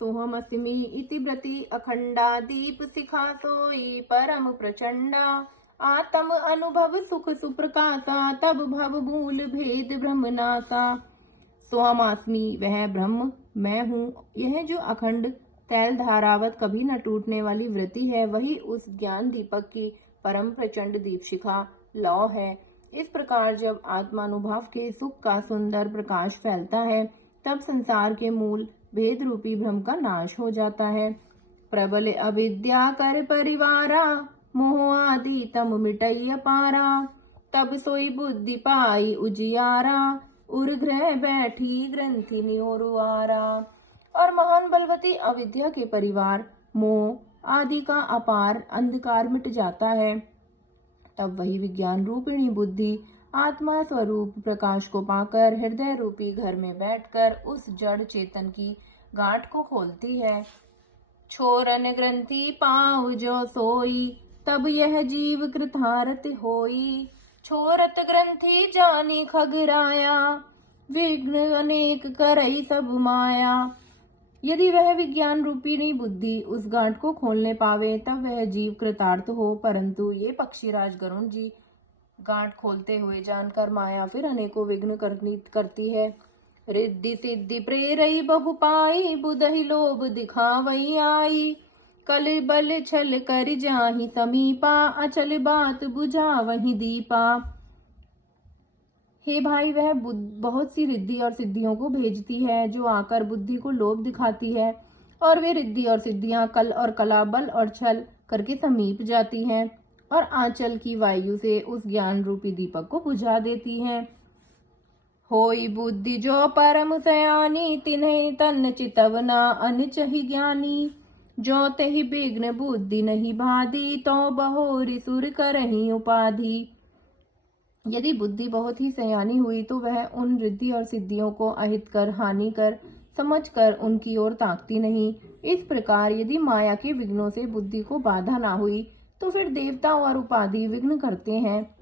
सोहमस्मि इति व्रति अखंडा दीप शिखा सोई परम प्रचंडा आत्म अनुभव सुख सुप्रकाशा तब भव मूल भेद ब्रह्मनासा। सोहमास्मि वह ब्रह्म मैं हूँ, यह जो अखंड तैल धारावत कभी न टूटने वाली वृत्ति है, वही उस ज्ञान दीपक की परम प्रचंड दीप शिखा लौ है। इस प्रकार जब आत्मानुभव के सुख का सुंदर प्रकाश फैलता है, तब संसार के मूल भेद रूपी भ्रम का नाश हो जाता है। प्रबल अविद्या कर परिवारा मोह आदि तम मिटई अपारा, तब सोई बुद्धि पाई उजियारा उर्ग्रह बैठी ग्रंथि न्योरुआरा। और महान बलवती अविद्या के परिवार मोह आदि का अपार अंधकार मिट जाता है, तब वही विज्ञान रूपिणी बुद्धि आत्मा स्वरूप प्रकाश को पाकर हृदय रूपी घर में बैठकर उस जड़ चेतन की गांठ को खोलती है। छोरन ग्रंथि पाव जो सोई, तब यह जीव कृतार्थ होई। छोरत ग्रंथि जानी खगराया, विघ्न अनेक करई सब माया। यदि वह विज्ञान रूपिणी बुद्धि उस गांठ को खोलने पावे, तब वह जीव कृतार्थ हो। परंतु ये पक्षीराज गरुण जी गांठ खोलते हुए जानकर माया फिर अनेकों विघ्न करती है। रिद्धि सिद्धि प्रेरई बहु पाई, बुधहि लोभ दिखावई आई। कल बल छल कर जाहि समीपा, अचल बात बुझा वही दीपा। हे भाई, वह बहुत सी रिद्धि और सिद्धियों को भेजती है, जो आकर बुद्धि को लोभ दिखाती है, और वे रिद्धि और सिद्धियां कल और कला बल और छल करके समीप जाती हैं और आंचल की वायु से उस ज्ञान रूपी दीपक को बुझा देती हैं। होई बुद्धि जो परम सयानी, तिन्हि तन चितवना अनचहि ज्ञानी। जो तेहि विघ्न बुद्धि नहीं बाधी, तो बहोरी सुर करहि उपाधि। यदि बुद्धि बहुत ही सयानी हुई, तो वह उन रिद्धि और सिद्धियों को अहित कर हानि कर समझकर उनकी ओर ताकती नहीं। इस प्रकार यदि माया के विघ्नों से बुद्धि को बाधा ना हुई, तो फिर देवता और उपाधि विघ्न करते हैं।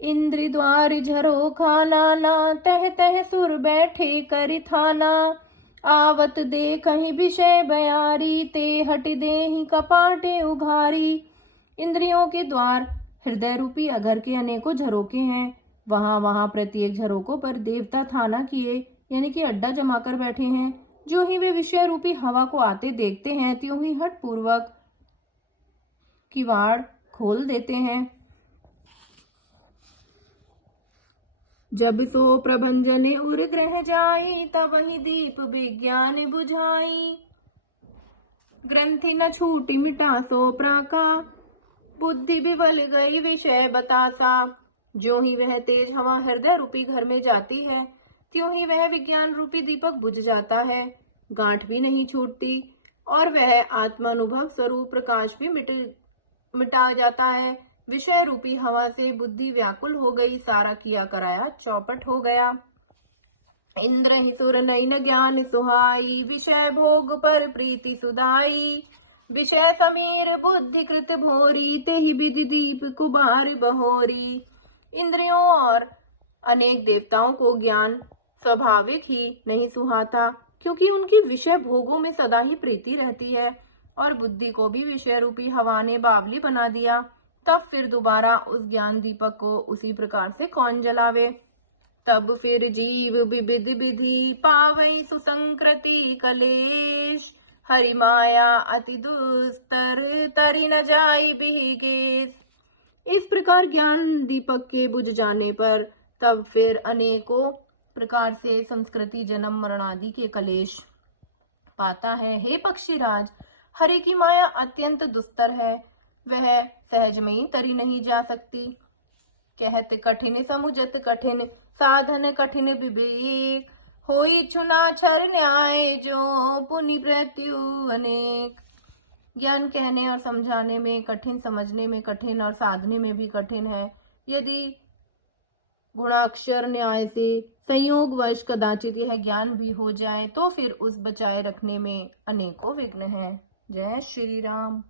इंद्र द्वार झरो खाना ना, तह तह सुर बैठे करि थाना। आवत देखहि विषय बयारी, ते हट देहि कपाटे उघारी। इंद्रियों के द्वार हृदय रूपी अघर के अनेकों झरोके हैं। वहां प्रत्येक झरोकों पर देवता थाना किए यानी कि अड्डा जमाकर बैठे हैं। जो ही वे विषय रूपी हवा को आते देखते हैं, त्यों ही हठ पूर्वक किवाड़ खोल देते हैं। जब सो प्रभंजन उर ग्रह जाई, तब वही दीप विज्ञान बुझाई। ग्रंथि न छूटी मिटा सो प्राका, बुद्धि विवल गई विषय बतासा। जो ही वह तेज हवा हृदय रूपी घर में जाती है, त्यों ही वह विज्ञान रूपी दीपक बुझ जाता है। गांठ भी नहीं छूटती और वह आत्मानुभव स्वरूप प्रकाश भी मिटा जाता है। विषय रूपी हवा से बुद्धि व्याकुल हो गई, सारा किया कराया चौपट हो गया। इंद्र ही सुर नयन ज्ञान सुहाई, विषय भोग पर प्रीति सुदाई। विषय समीर बुद्धि कृत भोरी, तेहि विधि दीप कुबार बहोरी। इंद्रियों और अनेक देवताओं को ज्ञान स्वाभाविक ही नहीं सुहाता, क्योंकि उनकी विषय भोगों में सदा ही प्रीति रहती है, और बुद्धि को भी विषय रूपी हवा ने बावली बना दिया। तब फिर दोबारा उस ज्ञान दीपक को उसी प्रकार से कौन जलावे। तब फिर जीव विविध विधि पावई सुसंकृति कलेश। हरि माया अति दुस्तर, तरि न जाई बिहिगेस। इस प्रकार ज्ञान दीपक के बुझ जाने पर तब फिर अनेकों प्रकार से संस्कृति जन्म मरण आदि के कलेश पाता है। हे पक्षीराज, हरि की माया अत्यंत दुस्तर है, वह सहज में ही तरी नहीं जा सकती। कहत कठिन समुझत कठिन, साधन कठिन विवेक। होई छुनाछर न्याय, जो पुनि मृत्यु अनेक। ज्ञान कहने और समझाने में कठिन, समझने में कठिन और साधने में भी कठिन है। यदि गुणाक्षर न्याय से संयोगवश कदाचित यह ज्ञान भी हो जाए, तो फिर उस बचाए रखने में अनेकों विघ्न हैं। जय श्री राम।